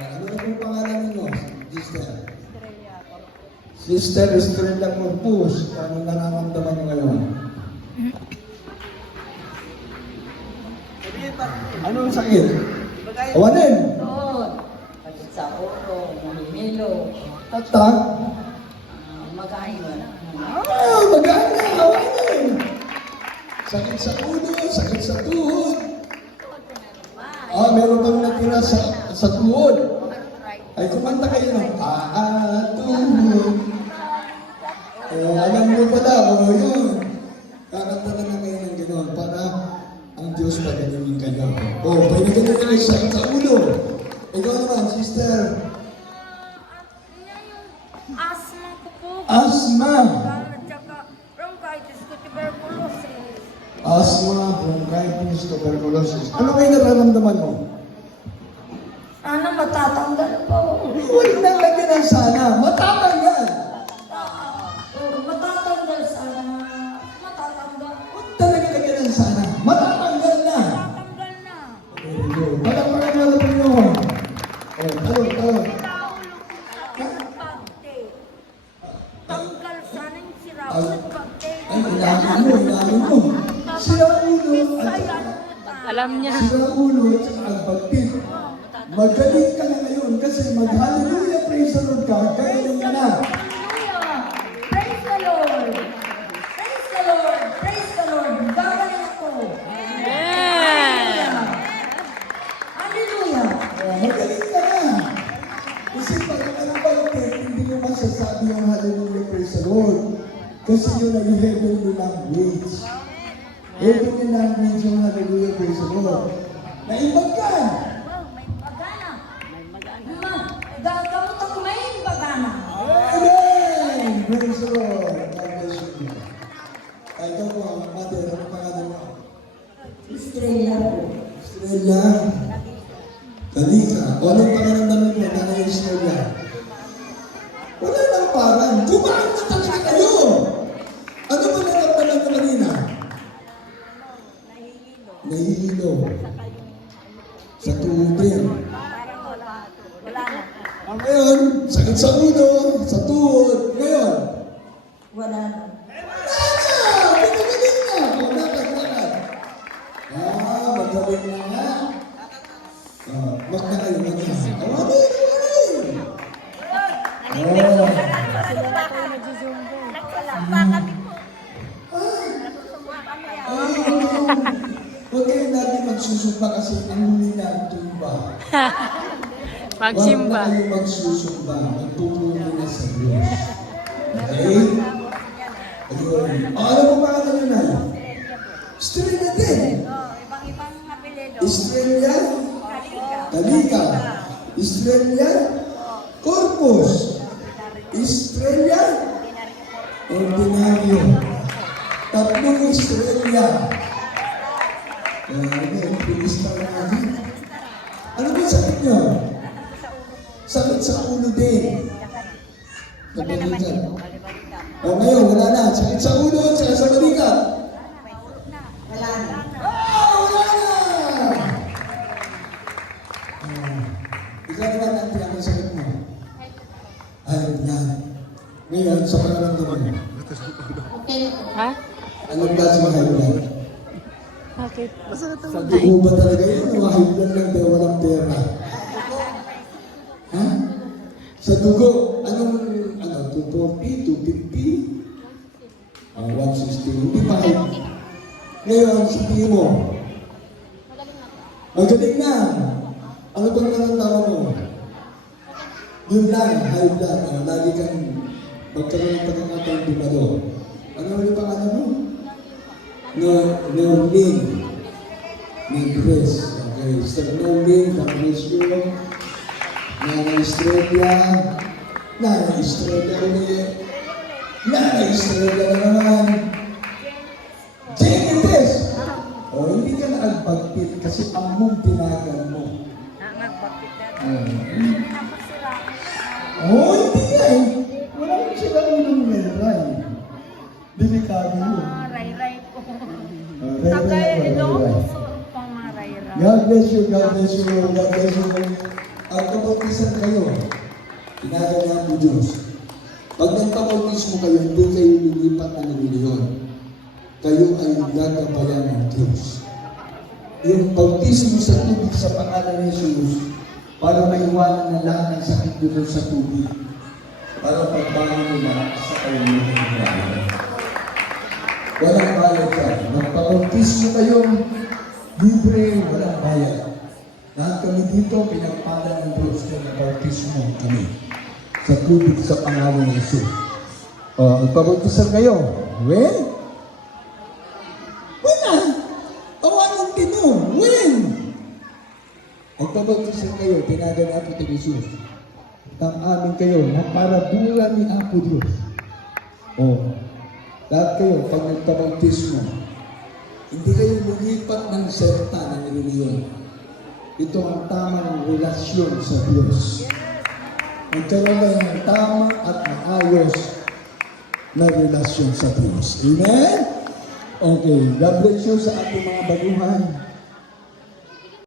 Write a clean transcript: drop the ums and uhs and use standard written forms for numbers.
Ano na pong pangalan ninyo, Sister? Sister Estrella Corpus. Ano nararamdaman nyo ngayon? Anong sakit? Awanin! Oo. Pagkat sa ulo, mahimilo, Tatak? mag-ayun. Magana! Awanin! Sakit sa ulo, sakit sa tuhod. Meron bang natira sa tuhod? Ay, kumanta kayo ng tuhod. Alam mo pala, yun. Kakanta na lang kayo ng gano'n para ang Diyos pagaling kayo. Pwede ka na kayo sa ulo. Ikaw naman, sister. Asma ko po. Asma. At saka bronchitis ko, tuberculosis. Asma, bronchitis, tuberculosis. Ano kayo nararamdaman mo? Sana matatanggal po. Huwag na lagyan ng sana. Matatanggal. Matatanggal sana. Matatanggal. Huwag talaga lagyan ng sana. Matatanggal na. Matatanggal na. Very good. Palakpakan na lang nyo. Talon. Tanggal sana yung siraw ng bagay. Ay, ilalim mo. Sira ulo. Alam niya. Sira ulo at saka ang pagpit. Magaling ka na ngayon kasi mag-hallelujah, praise the Lord ka. Kagaling ka na. Hallelujah. Praise the Lord. Praise the Lord. Praise the Lord. Gagaling ako. Hallelujah. Hallelujah. Magaling ka na. Kasi pag ang pagpit, hindi mo masasabi yung hallelujah, praise the Lord. Kasi yun ay heavenly language. Heavenly language yung hallelujah, praise the Lord. Naibag ka. Gagamot ako may bagana. Amen! Praise the Lord. God bless you. Ikaw po, mother, ano pangalan mo? Estrella po. Estrella. Talika. O anong pangalan mo na kayo, Estrella? Wala nang parang. Kumaan na talaga kayo. Ano ba naramdaman ko kanina? Nahihilo. Sa tubig. Ngayon, sakit sa ulo, sa tuhod. Ngayon, Wala na. magaling na. Bakit? Magaling na nga. Wag na kayo, wag na. Huwag kayo natin magsusumba kasi ang huli na ang tumba. Magsimba. Huwag na kayo magsusumba. Magpupuli na sa Diyos. Okay? Ayun. Ano mo ba ka na? Estrella din. Ibang apelido. Estrella. Talika. Estrella. Corpus. Estrella. Ordinaryo. Tatlong Estrella. Pilis na natin. Ano ba sakit nyo? Sakit sa ulo din. Wala naman dito. Ngayon, wala na. Sakit sa ulo at saka sa balikat. Wala na. Wala na! Ikaw naman ang pinakasakit mo. Ayun na. Ngayon, sa panaramdaman mo. Okay. Ha? Anong klase ng high blood? Bakit? Sa dugo ba talaga yun? O high blood lang dahil walang pera? Ha? Sa dugo, anong 240, 250? 160. Hindi pa high. Ngayon, sa tingin mo, magaling na. Ano bang naramdaman mo? Yun lang, high blood. Lagi kang magkaroon ng pagkakataon dumalo. Ano ulit pangalan mo? Norlene. Negres. Okay. Sir Norlene, Fabrizio. Nana Estrella. Nana Estrella ulit. Nana Estrella na naman. Jenites! Hindi ka naagpagpit kasi among tinagan mo. Nangagpapit na. Hindi nga eh. Wala ko sila unang meron. Delikado yun. Ray-ray ko. Ray-ray Tagay, ako, no? ray-ray. Pang mga ray-ray. God bless you, God bless you, God bless you. ang kabautismo kayo, ginagawa mo Diyos. Pag nagpabautismo kayo, hindi kayo lilipat ng reliyon. Kayo ay gagabayan ng Diyos. Yung bautismo sa tubig sa pangalan ni Jesus, para maiwanan ng lahat ng sakit dito sa tubig, para pagbago nila sa kayong bayan. Walang bayad ka. Magpabautismo kayo, libre, walang bayad. Lahat kami dito, pinagpala ng Diyos kaya nabautismo kami sa tubig sa pangalan ni Jesus. Magpabautismo kayo. When? When ah? Awanan din mo. When? Magpabautismo kayo, tinagan natin ni Jesus. Amin kayo na para dura ni Apo Diyos. Lahat kayo, pag nagpabautismo, hindi kayo lumipat ng sekta ng reliyon. Ito ang tamang relasyon sa Diyos. Magkaroon kayo ng tama at maayos na relasyon sa Diyos. Amen? Okay, God bless you sa ating mga baguhan.